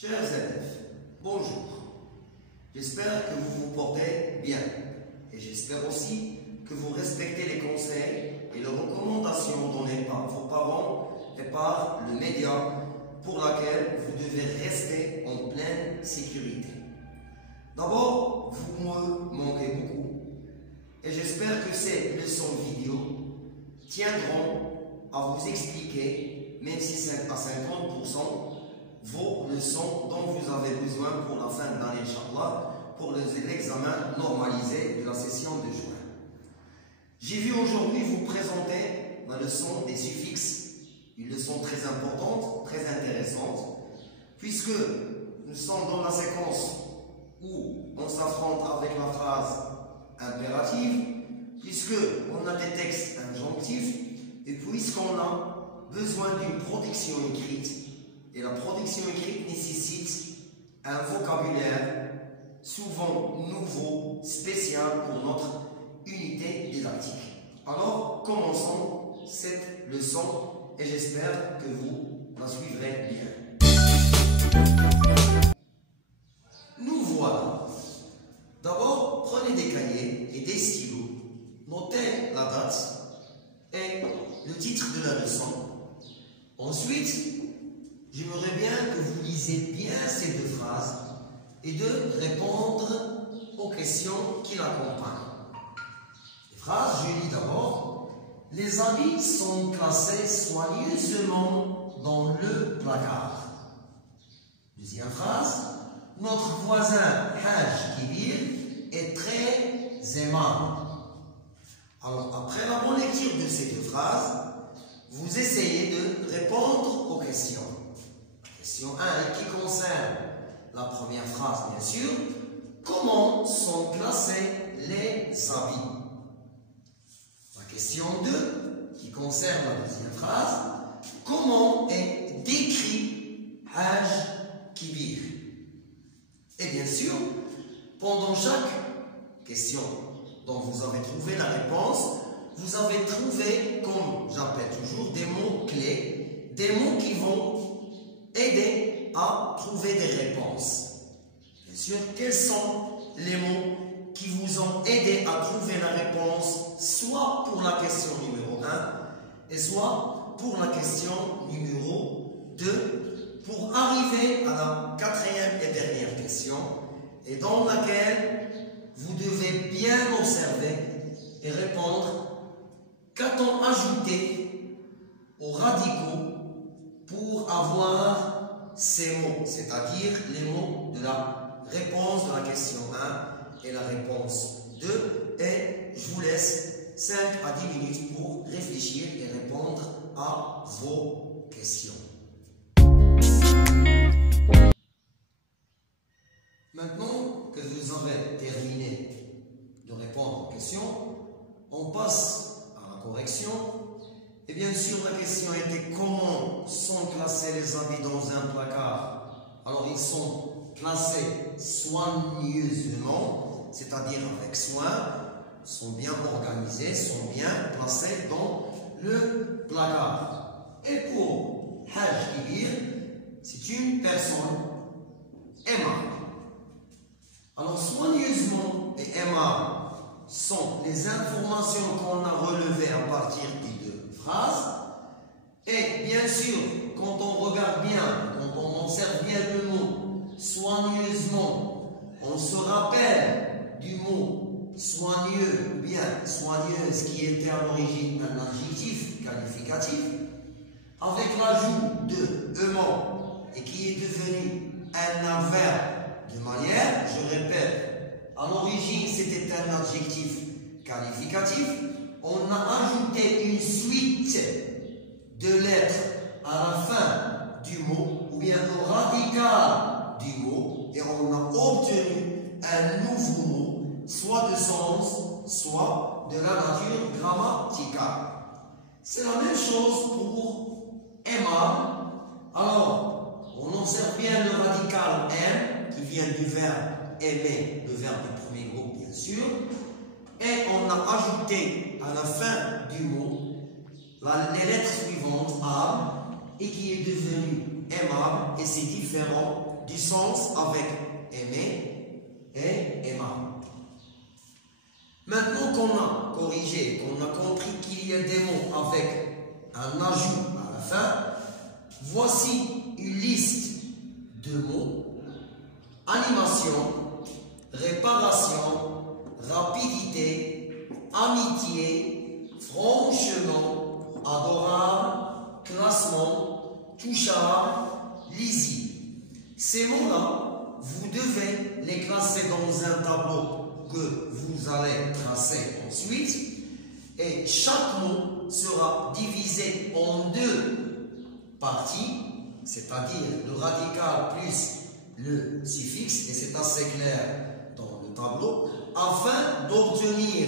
Chers élèves, bonjour. J'espère que vous vous portez bien et j'espère aussi que vous respectez les conseils et les recommandations données par vos parents et par le média pour laquelle vous devez rester en pleine sécurité. D'abord, vous me manquez beaucoup et j'espère que ces leçons vidéo tiendront à vous expliquer, même si c'est à 50%, vos leçons dont vous avez besoin pour la fin de l'année, Inch'Allah, pour l'examen normalisé de la session de juin. J'ai vu aujourd'hui vous présenter la leçon des suffixes, une leçon très importante, très intéressante, puisque nous sommes dans la séquence où on s'affronte avec la phrase impérative, puisqu'on a des textes injonctifs, et puisqu'on a besoin d'une production écrite, et la production écrite nécessite un vocabulaire souvent nouveau, spécial pour notre unité didactique. Alors, commençons cette leçon et j'espère que vous la suivrez bien. Nous voilà. D'abord, prenez des cahiers et des stylos, notez la date et le titre de la leçon. Ensuite, j'aimerais bien que vous lisiez bien ces deux phrases et de répondre aux questions qui l'accompagnent. Les phrases, je lis d'abord. Les habits sont classés soigneusement dans le placard. Deuxième phrase. Notre voisin Haj Kibir est très aimable. Alors, après la bonne lecture de ces deux phrases, vous essayez de répondre aux questions. Question 1 qui concerne la première phrase, bien sûr. Comment sont classés les habits? La question 2 qui concerne la deuxième phrase. Comment est décrit Haj Kibir? Et bien sûr, pendant chaque question dont vous avez trouvé la réponse, vous avez trouvé, comme j'appelle toujours, des mots clés, des mots qui vont aider à trouver des réponses. Bien sûr, quels sont les mots qui vous ont aidé à trouver la réponse, soit pour la question numéro 1 et soit pour la question numéro 2, pour arriver à la quatrième et dernière question, et dans laquelle vous devez bien observer et répondre. Qu'a-t-on ajouté aux radicaux pour avoir ces mots, c'est-à-dire les mots de la réponse de la question 1 et la réponse 2, et je vous laisse 5 à 10 minutes pour réfléchir et répondre à vos questions. Maintenant que vous avez terminé de répondre aux questions, on passe à la correction. Et bien sûr, la question était comment sont classés les habits dans un placard? Alors, ils sont classés soigneusement, c'est-à-dire avec soin, sont bien organisés, sont bien placés dans le placard. Et pour Haj Kibir, c'est une personne aimable. Alors, soigneusement et aimable sont les informations qu'on a relevées à partir des deux phrases. Et bien sûr, quand on regarde bien, quand on observe bien le mot soigneusement, on se rappelle du mot soigneux ou bien soigneuse qui était à l'origine un adjectif qualificatif, avec l'ajout de aimant et qui est devenu un adverbe de manière, je répète, à l'origine c'était un adjectif qualificatif, on a ajouté une suite de lettres à la fin du mot ou bien au radical du mot et on a obtenu un nouveau mot, soit de sens, soit de la nature grammaticale. C'est la même chose pour aimable. Alors, on observe bien le radical M qui vient du verbe aimer, le verbe du premier groupe bien sûr, et on a ajouté à la fin du mot les lettres suivantes âme et qui est devenu aimable et c'est différent du sens avec aimer et aimant. Maintenant qu'on a corrigé, qu'on a compris qu'il y a des mots avec un ajout à la fin, voici une liste de mots: animation, réparation, rapidité, amitié, franchement, adorable, classement, touchable, lisible. Ces mots-là, vous devez les classer dans un tableau que vous allez tracer ensuite, et chaque mot sera divisé en deux parties, c'est-à-dire le radical plus le suffixe, et c'est assez clair dans le tableau, afin d'obtenir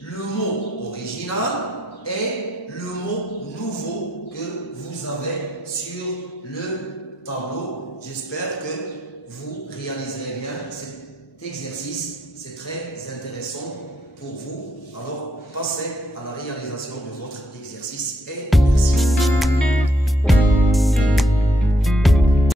le mot original et le mot nouveau que vous avez sur le tableau. J'espère que vous réaliserez bien cet exercice, c'est très intéressant pour vous. Alors, passez à la réalisation de votre exercice.